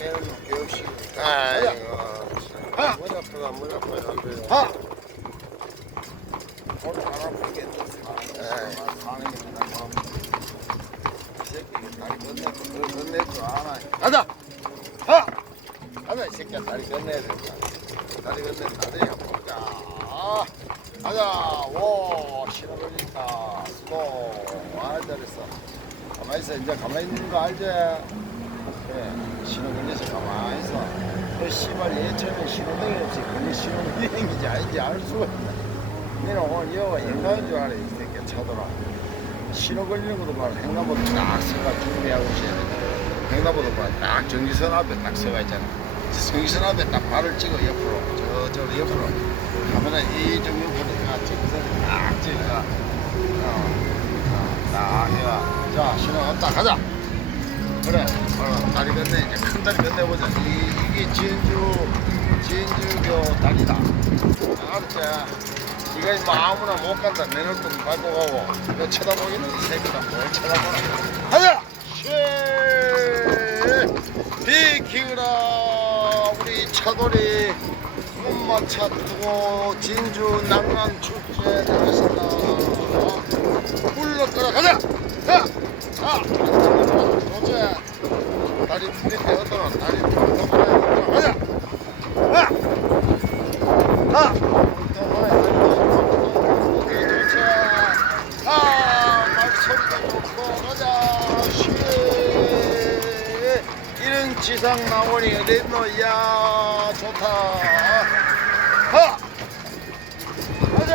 배는 교육식. 아이고. 하! 아나. 가자! 하! 가자, 이 새끼야. 다리 건네야 된다. 다리 건네, 다리 아프니까. 아, 가자. 오, 신호 걸린다. 수고. 아, 잘했어. 가만히 있어. 이제 가만히 있는 거 알지? 그래. 신호 걸려서 가만히 있어. 그 씨발 얘 처음에 신호등이 없이 그게 신호등인지 아닌지 알 수가 있나. 너는 오늘 여가 영광인 줄 알아, 이 새끼야. 차더라. 신호 걸리는 것도 말 횡단보도 딱 서가 준비하고 있어야 돼. 횡단보도 봐딱 전기선 앞에 딱 서가 있잖아. 전기선 앞에 딱 발을 찍어 옆으로 저 저 옆으로 하면은 이쪽 옆으로 가 전기선이 딱 찍어. 어, 어, 딱 해가. 자 신호 왔다 가자. 그래. 어, 다리 건네 이제 큰 다리 건네보자. 이, 이게 진주 진주교 다리다. 알았지? 이거 뭐 아무나 못 간다. 내 놈도 밟고 가고. 너 쳐다보기는 이 새끼다. 뭘 쳐다보나. 가자! 쉐! 비키우라 우리 차돌이 문마차 두고 진주 낭만 축제 나가신다. 불렀더라 가자! 자! 자! 도제 다리 밑에 어떠나! 아, 말소리가 좋고 가자. 쉬! 이런 지상 나오니 어딨노 야 좋다. 하! 가자!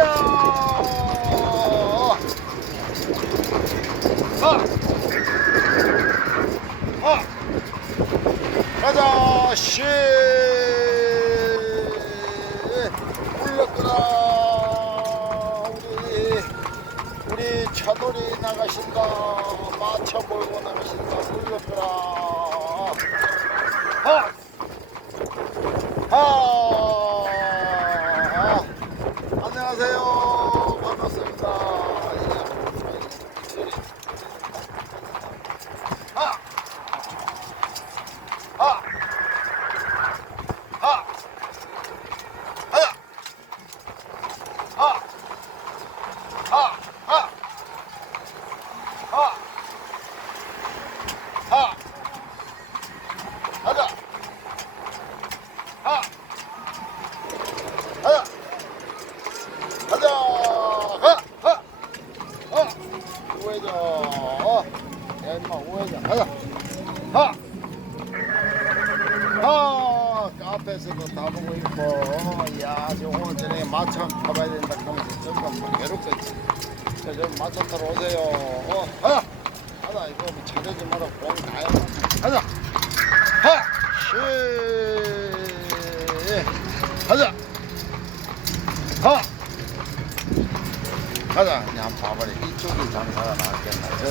하 하! 쉬 불렀구나. 우리 우리 차돌이 나가신다. 마차 몰고 나가신다. 불렀구나 5회전. 어. 야, 인마 5회전. 가자. 하! 하! 카페에서도 다 보고 있고. 어, 야, 지금 오늘 저녁에 마차 가봐야 된다. 그러면서 저기가 뭐 괴롭겠지. 자, 저 마차 타러 오세요. 어, 가자. 가자. 이거 뭐 차대지 마라. 공 가야 가자. 하! 쉬! 예. 가자. 하! 가자, 그냥 봐버려. 이쪽이 장사가 나왔겠나. 저